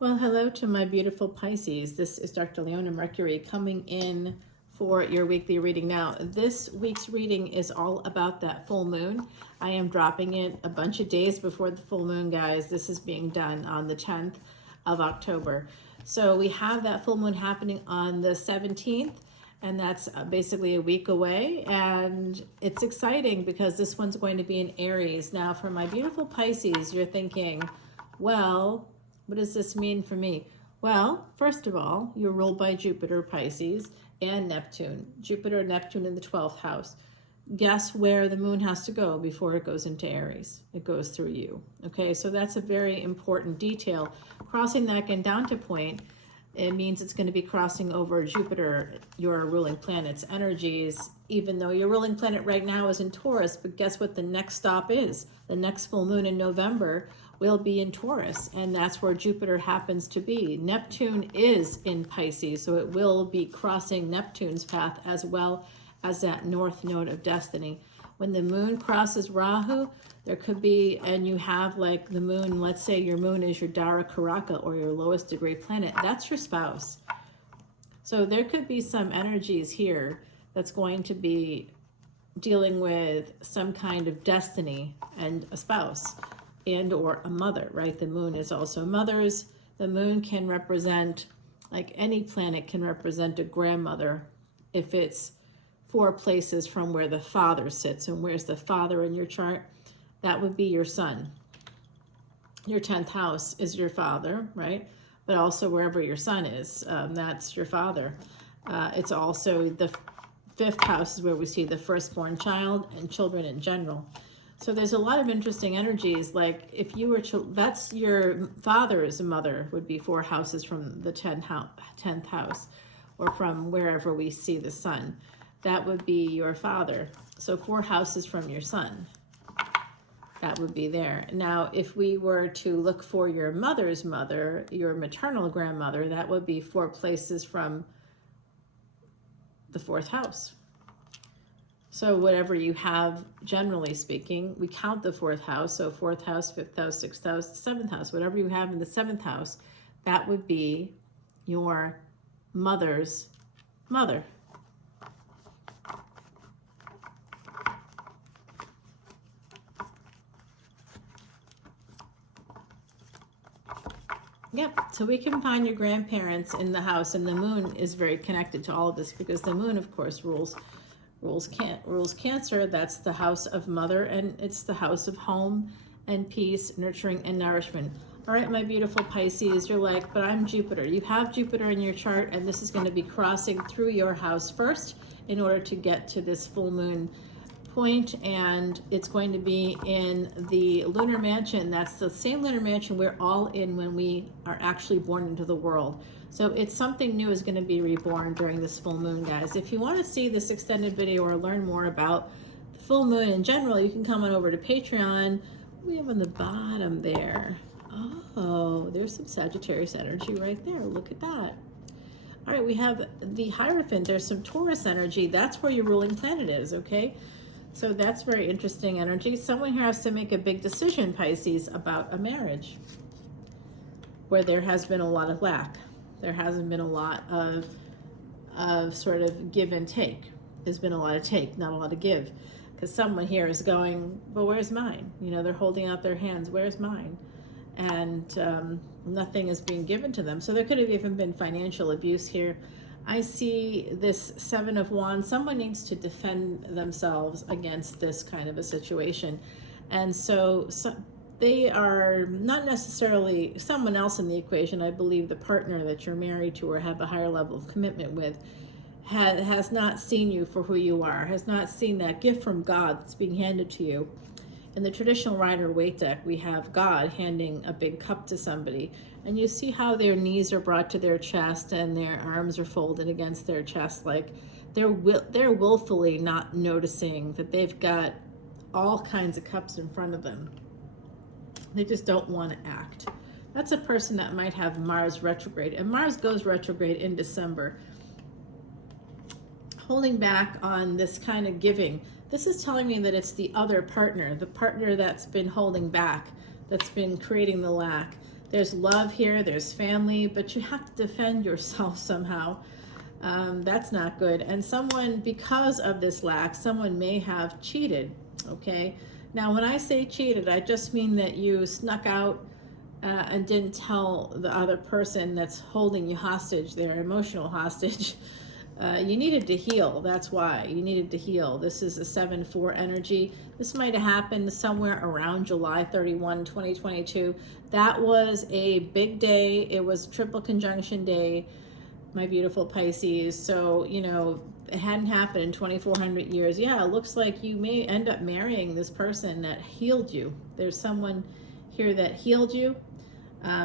Well, hello to my beautiful Pisces. This is Dr. Leona Mercury coming in for your weekly reading. Now, this week's reading is all about that full moon. I am dropping it a bunch of days before the full moon, guys. This is being done on the 10th of October. So we have that full moon happening on the 17th, and that's basically a week away. And it's exciting because this one's going to be in Aries. Now, for my beautiful Pisces, you're thinking, well, what does this mean for me? Well, first of all, you're ruled by Jupiter, Pisces, and Neptune. Jupiter and Neptune in the 12th house. Guess where the moon has to go before it goes into Aries? It goes through you. Okay, so that's a very important detail. Crossing that Gandanta point, it means it's going to be crossing over Jupiter, your ruling planet's energies, even though your ruling planet right now is in Taurus. But guess what the next stop is? The next full moon in November will be in Taurus, and that's where Jupiter happens to be. Neptune is in Pisces, so it will be crossing Neptune's path as well as that north node of destiny. When the moon crosses Rahu, there could be, and you have like the moon, let's say your moon is your Dara Karaka or your lowest degree planet, that's your spouse. So there could be some energies here that's going to be dealing with some kind of destiny and a spouse and or a mother, right? The moon is also mothers. The moon can represent, like any planet can represent a grandmother if it's 4 places from where the father sits. And where's the father in your chart? That would be your son. Your 10th house is your father, right? But also wherever your son is, that's your father. It's also the 5th house is where we see the firstborn child and children in general. So there's a lot of interesting energies. Like if you were to, that's your father's mother would be 4 houses from the 10th house, or from wherever we see the sun. That would be your father. So 4 houses from your son. That would be there. Now, if we were to look for your mother's mother, your maternal grandmother, that would be 4 places from the 4th house. So whatever you have, generally speaking, we count the 4th house. So 4th house, 5th house, 6th house, 7th house, whatever you have in the 7th house, that would be your mother's mother. Yep, so we can find your grandparents in the house, and the moon is very connected to all of this because the moon, of course, rules Cancer. That's the house of mother, and it's the house of home and peace, nurturing and nourishment. All right, my beautiful Pisces, you're like, but I'm Jupiter. You have Jupiter in your chart, and this is going to be crossing through your house first in order to get to this full moon point, and it's going to be in the lunar mansion. That's the same lunar mansion we're all in when we are actually born into the world. So it's something new is going to be reborn during this full moon, guys. If you want to see this extended video or learn more about the full moon in general, you can come on over to Patreon. We have on the bottom there. Oh, there's some Sagittarius energy right there. Look at that. All right, we have the Hierophant. There's some Taurus energy. That's where your ruling planet is, okay? So that's very interesting energy. Someone here has to make a big decision, Pisces, about a marriage where there has been a lot of lack. There hasn't been a lot of sort of give and take. There's been a lot of take, not a lot of give. Because someone here is going, but where's mine? You know, they're holding out their hands, where's mine? And nothing is being given to them. So there could have even been financial abuse here. I see this 7 of Wands. Someone needs to defend themselves against this kind of a situation. And so they are not necessarily someone else in the equation. I believe the partner that you're married to or have a higher level of commitment with has not seen you for who you are, has not seen that gift from God that's being handed to you. In the traditional Rider-Waite deck, we have God handing a big cup to somebody, and you see how their knees are brought to their chest and their arms are folded against their chest, like they're willfully not noticing that they've got all kinds of cups in front of them. They just don't want to act. That's a person that might have Mars retrograde, and Mars goes retrograde in December, holding back on this kind of giving. This is telling me that it's the other partner, the partner that's been holding back, that's been creating the lack. There's love here, there's family, but you have to defend yourself somehow. That's not good. And someone, because of this lack, someone may have cheated, okay? Now, when I say cheated, I just mean that you snuck out and didn't tell the other person that's holding you hostage, their emotional hostage. You needed to heal. That's why you needed to heal. This is a 7-4 energy. This might have happened somewhere around July 31, 2022. That was a big day. It was triple conjunction day, my beautiful Pisces. So, you know, it hadn't happened in 2,400 years. Yeah, it looks like you may end up marrying this person that healed you. There's someone here that healed you.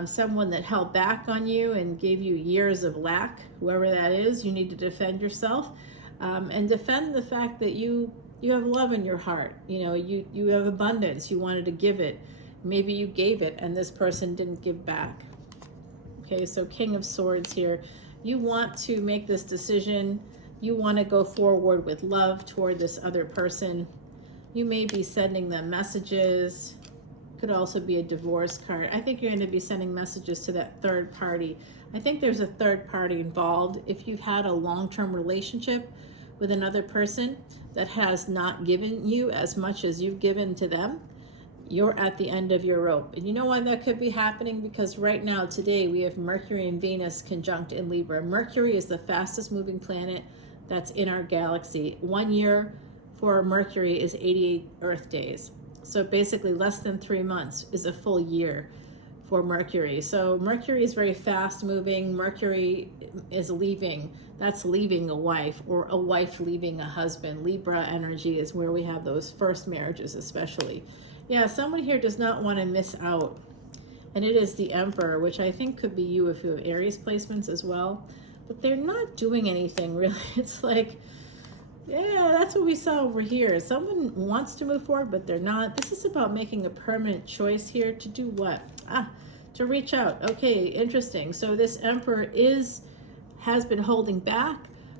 Someone that held back on you and gave you years of lack. Whoever that is, you need to defend yourself, and defend the fact that you have love in your heart. You know, you have abundance. You wanted to give it. Maybe you gave it and this person didn't give back. Okay, so King of Swords here. You want to make this decision. You want to go forward with love toward this other person. You may be sending them messages. Could also be a divorce card. I think you're going to be sending messages to that third party. I think there's a third party involved. If you've had a long-term relationship with another person that has not given you as much as you've given to them, you're at the end of your rope. And you know why that could be happening? Because right now, today, we have Mercury and Venus conjunct in Libra. Mercury is the fastest moving planet that's in our galaxy. 1 year for Mercury is 88 Earth days. So basically less than 3 months is a full year for Mercury. So Mercury is very fast moving. Mercury is leaving. That's leaving a wife, or a wife leaving a husband. Libra energy is where we have those first marriages especially. Yeah, someone here does not want to miss out. And it is the Emperor, which I think could be you if you have Aries placements as well. But they're not doing anything really. It's like, yeah, that's what we saw over here. Someone wants to move forward, but they're not. This is about making a permanent choice here to do what? To reach out. Okay, interesting. So this Emperor has been holding back,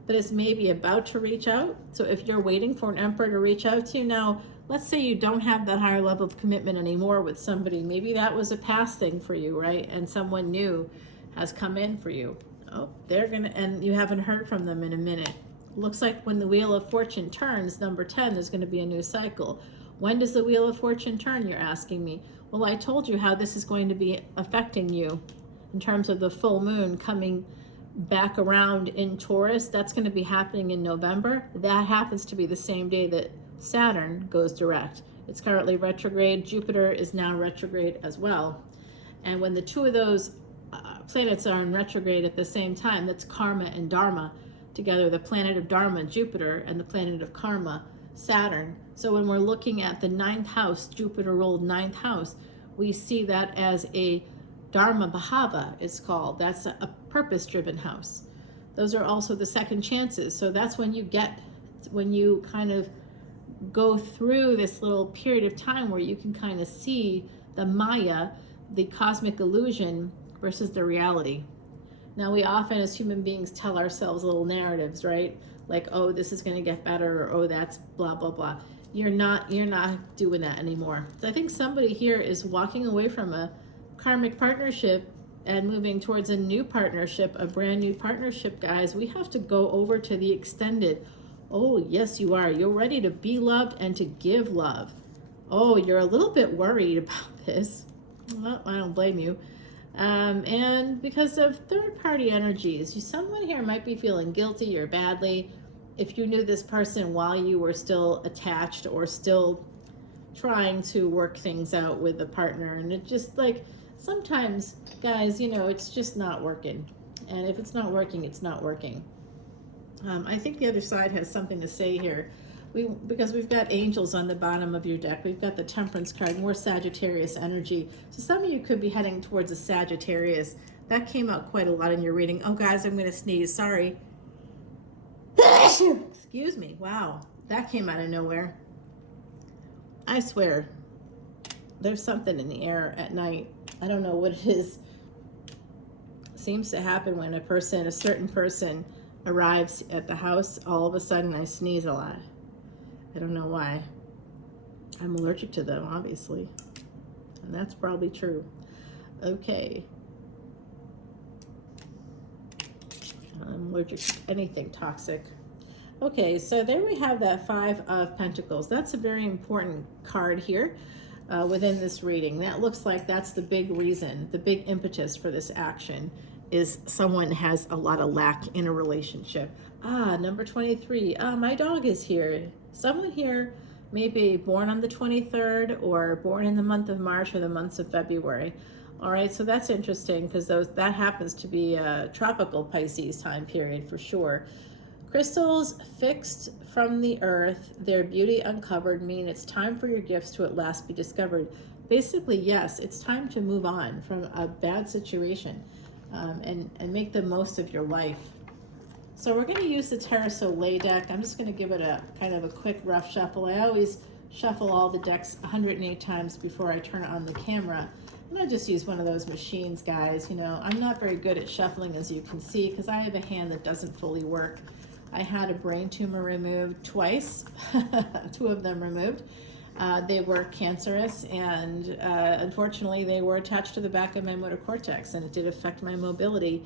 but is maybe about to reach out. So if you're waiting for an Emperor to reach out to you, now, let's say you don't have that higher level of commitment anymore with somebody. Maybe that was a past thing for you, right? And someone new has come in for you. Oh, and you haven't heard from them in a minute. Looks like when the Wheel of Fortune turns, number 10, there's going to be a new cycle. When does the Wheel of Fortune turn, you're asking me? Well, I told you how this is going to be affecting you in terms of the full moon coming back around in Taurus. That's going to be happening in November. That happens to be the same day that Saturn goes direct. It's currently retrograde. Jupiter is now retrograde as well. And when the two of those planets are in retrograde at the same time, that's karma and dharma together, the planet of dharma, Jupiter, and the planet of karma, Saturn. So when we're looking at the 9th house, Jupiter ruled 9th house, we see that as a dharma bhava, it's called. That's a purpose-driven house. Those are also the second chances. So that's when you kind of go through this little period of time where you can kind of see the Maya, the cosmic illusion, versus the reality. Now, we often, as human beings, tell ourselves little narratives, right? Like, oh, this is going to get better, or oh, that's blah, blah, blah. You're not doing that anymore. So I think somebody here is walking away from a karmic partnership and moving towards a new partnership, a brand new partnership, guys. We have to go over to the extended. Oh, yes, you are. You're ready to be loved and to give love. Oh, you're a little bit worried about this. Well, I don't blame you. And because of third-party energies, someone here might be feeling guilty or badly if you knew this person while you were still attached or still trying to work things out with a partner. And it just, like, sometimes, guys, you know, it's just not working. And if it's not working, it's not working. I think the other side has something to say here. Because we've got angels on the bottom of your deck. We've got the Temperance card, more Sagittarius energy. So some of you could be heading towards a Sagittarius. That came out quite a lot in your reading. Oh, guys, I'm going to sneeze. Sorry. Excuse me. Wow. That came out of nowhere. I swear, there's something in the air at night. I don't know what it is. It seems to happen when a certain person arrives at the house. All of a sudden, I sneeze a lot. I don't know why. I'm allergic to them, obviously. And that's probably true. Okay. I'm allergic to anything toxic. Okay, so there we have that Five of Pentacles. That's a very important card here within this reading. That looks like that's the big reason, the big impetus for this action is someone has a lot of lack in a relationship. Number 23. My dog is here. Someone here may be born on the 23rd or born in the month of March or the months of February. All right, so that's interesting because that happens to be a tropical Pisces time period for sure. Crystals fixed from the earth, their beauty uncovered, mean it's time for your gifts to at last be discovered. Basically, yes, it's time to move on from a bad situation and make the most of your life. So we're going to use the Terra Soleil deck. I'm just going to give it a kind of a quick rough shuffle. I always shuffle all the decks 108 times before I turn on the camera. And I just use one of those machines, guys. You know, I'm not very good at shuffling, as you can see, because I have a hand that doesn't fully work. I had a brain tumor removed twice, 2 of them removed. They were cancerous, and unfortunately they were attached to the back of my motor cortex, and it did affect my mobility.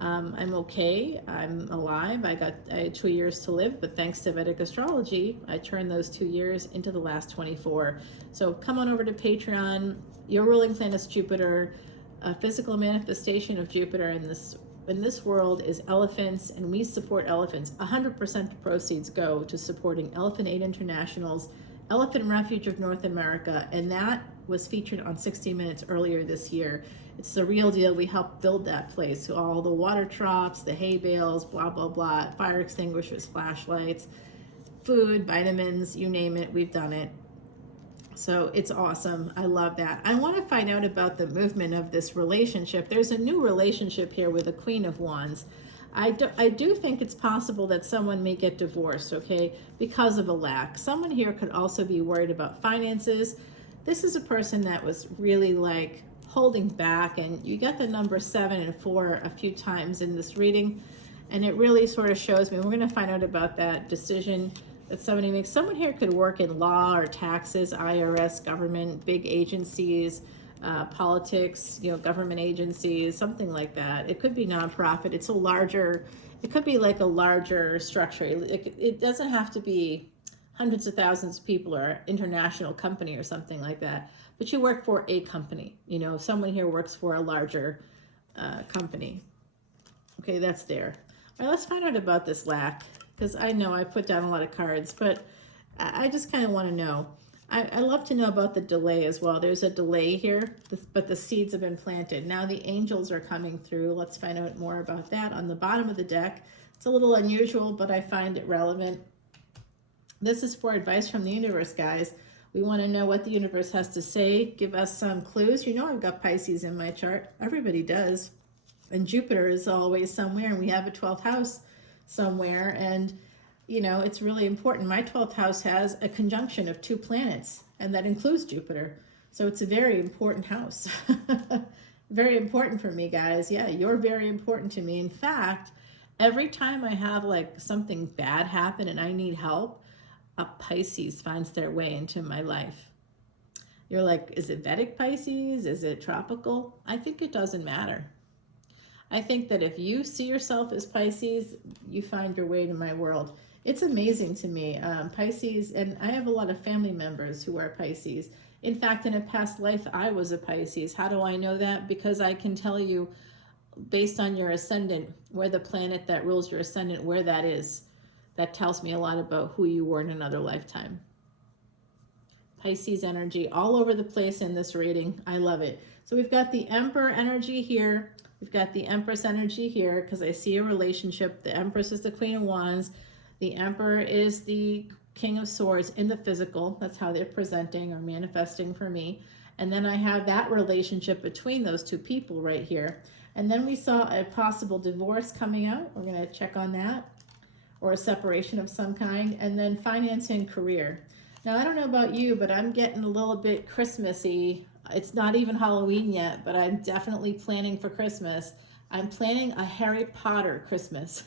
I'm okay, I'm alive, I had 2 years to live, but thanks to Vedic Astrology, I turned those 2 years into the last 24. So come on over to Patreon. Your ruling planet's Jupiter. A physical manifestation of Jupiter in this world is elephants, and we support elephants. 100% of proceeds go to supporting Elephant Aid International's Elephant Refuge of North America, and that was featured on 60 Minutes earlier this year. It's the real deal. We helped build that place. So all the water troughs, the hay bales, blah, blah, blah, fire extinguishers, flashlights, food, vitamins, you name it, we've done it. So it's awesome. I love that. I want to find out about the movement of this relationship. There's a new relationship here with the Queen of Wands. I do think it's possible that someone may get divorced, okay, because of a lack. Someone here could also be worried about finances. This is a person that was really like holding back, and you got the number 7 and 4 a few times in this reading, and it really sort of shows me. We're going to find out about that decision that somebody makes. Someone here could work in law or taxes, IRS, government, big agencies, politics, you know, government agencies, something like that. It could be nonprofit. It's a larger, it could be like a larger structure. It doesn't have to be hundreds of thousands of people or international company or something like that, but you work for a company. You know, someone here works for a larger company. Okay, that's there. All right, let's find out about this lack, because I know I put down a lot of cards, but I just kind of want to know. I love to know about the delay as well. There's a delay here, but the seeds have been planted. Now the angels are coming through. Let's find out more about that on the bottom of the deck. It's a little unusual, but I find it relevant. This is for advice from the universe, guys. We want to know what the universe has to say. Give us some clues. You know I've got Pisces in my chart. Everybody does. And Jupiter is always somewhere, and we have a 12th house somewhere, and you know, it's really important. My 12th house has a conjunction of 2 planets, and that includes Jupiter. So it's a very important house. Very important for me, guys. Yeah, you're very important to me. In fact, every time I have like something bad happen and I need help, a Pisces finds their way into my life. You're like, is it Vedic Pisces? Is it tropical? I think it doesn't matter. I think that if you see yourself as Pisces, you find your way to my world. It's amazing to me. Pisces, and I have a lot of family members who are Pisces. In fact, in a past life, I was a Pisces. How do I know that? Because I can tell you, based on your ascendant, where the planet that rules your ascendant, where that is. That tells me a lot about who you were in another lifetime. Pisces energy all over the place in this reading. I love it. So we've got the Emperor energy here. We've got the Empress energy here, because I see a relationship. The Empress is the Queen of Wands. The Emperor is the King of Swords in the physical. That's how they're presenting or manifesting for me. And then I have that relationship between those 2 people right here. And then we saw a possible divorce coming out. We're going to check on that. Or a separation of some kind. And then finance and career. Now, I don't know about you, but I'm getting a little bit Christmassy. It's not even Halloween yet, but I'm definitely planning for Christmas. I'm planning a Harry Potter Christmas.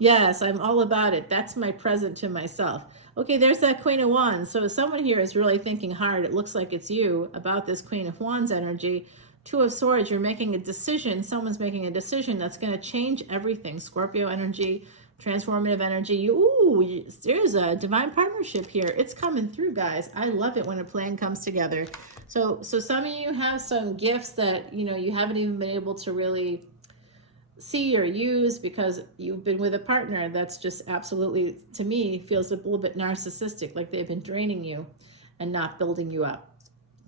Yes, I'm all about it. That's my present to myself. Okay, there's that Queen of Wands. So someone here is really thinking hard. It looks like it's you about this Queen of Wands energy. Two of Swords, you're making a decision. Someone's making a decision that's going to change everything. Scorpio energy, transformative energy. Ooh, there's a divine partnership here. It's coming through, guys. I love it when a plan comes together. So some of you have some gifts that, you know, you haven't even been able to really see or use because you've been with a partner that's just absolutely, to me, feels a little bit narcissistic, like they've been draining you and not building you up,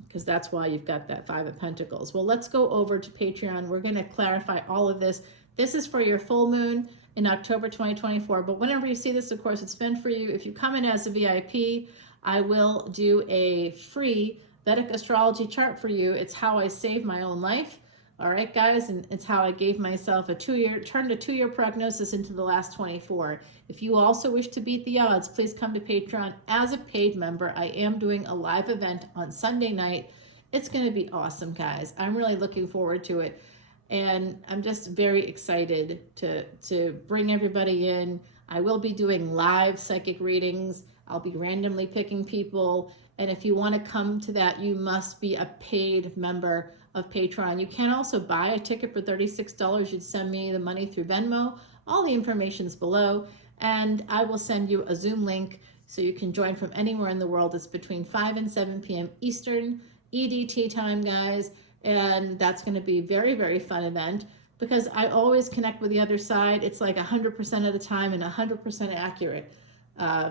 because that's why you've got that Five of Pentacles. Well, let's go over to Patreon. We're going to clarify all of this. This is for your full moon in October 2024, but whenever you see this, of course, it's meant for you. If you come in as a VIP, I will do a free Vedic astrology chart for you. It's how I save my own life. All right, guys, and it's how I gave myself turned a two-year prognosis into the last 24. If you also wish to beat the odds, please come to Patreon as a paid member. I am doing a live event on Sunday night. It's going to be awesome, guys. I'm really looking forward to it. And I'm just very excited to bring everybody in. I will be doing live psychic readings. I'll be randomly picking people. And if you want to come to that, you must be a paid member of Patreon. You can also buy a ticket for $36. You'd send me the money through Venmo. All the information's below. And I will send you a Zoom link so you can join from anywhere in the world. It's between 5 and 7 p.m. Eastern EDT time, guys. And that's going to be a very, very fun event because I always connect with the other side. It's like 100% of the time and 100% accurate.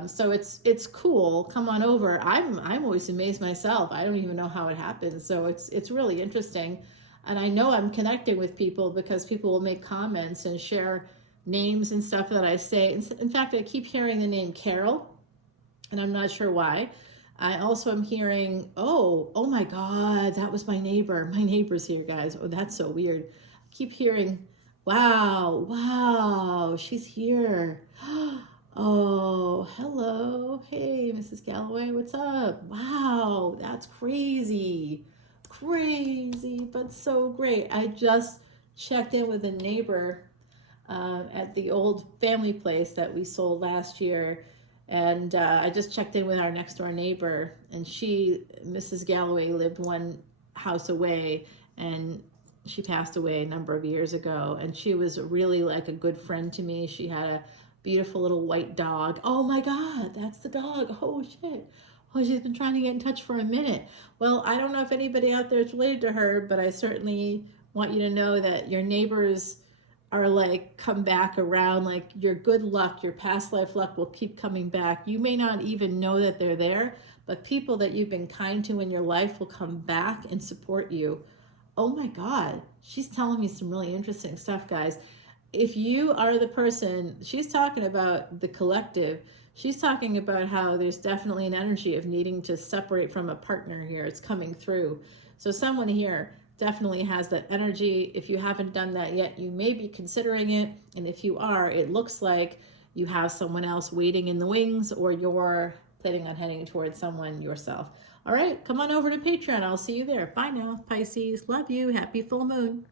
So it's cool. Come on over. I'm always amazed myself. I don't even know how it happens. So it's really interesting. And I know I'm connecting with people because people will make comments and share names and stuff that I say. In fact, I keep hearing the name Carol, and I'm not sure why. I also am hearing, oh my God, that was my neighbor. My neighbor's here, guys. Oh, that's so weird. I keep hearing, wow, she's here. Oh, hello. Hey, Mrs. Galloway, what's up? Wow, that's crazy. Crazy, but so great. I just checked in with a neighbor at the old family place that we sold last year. And I just checked in with our next door neighbor, and Mrs. Galloway, lived one house away, and she passed away a number of years ago. And she was really like a good friend to me. She had a beautiful little white dog. Oh my God, that's the dog. Oh shit. Oh, she's been trying to get in touch for a minute. Well, I don't know if anybody out there is related to her, but I certainly want you to know that your neighbors are like, come back around, like your good luck, your past life luck will keep coming back. You may not even know that they're there, but people that you've been kind to in your life will come back and support you. Oh my God, she's telling me some really interesting stuff, guys. If you are the person, she's talking about the collective. She's talking about how there's definitely an energy of needing to separate from a partner here. It's coming through. So someone here definitely has that energy. If you haven't done that yet, you may be considering it. And if you are, it looks like you have someone else waiting in the wings, or you're planning on heading towards someone yourself. All right, come on over to Patreon. I'll see you there. Bye now, Pisces. Love you. Happy full moon.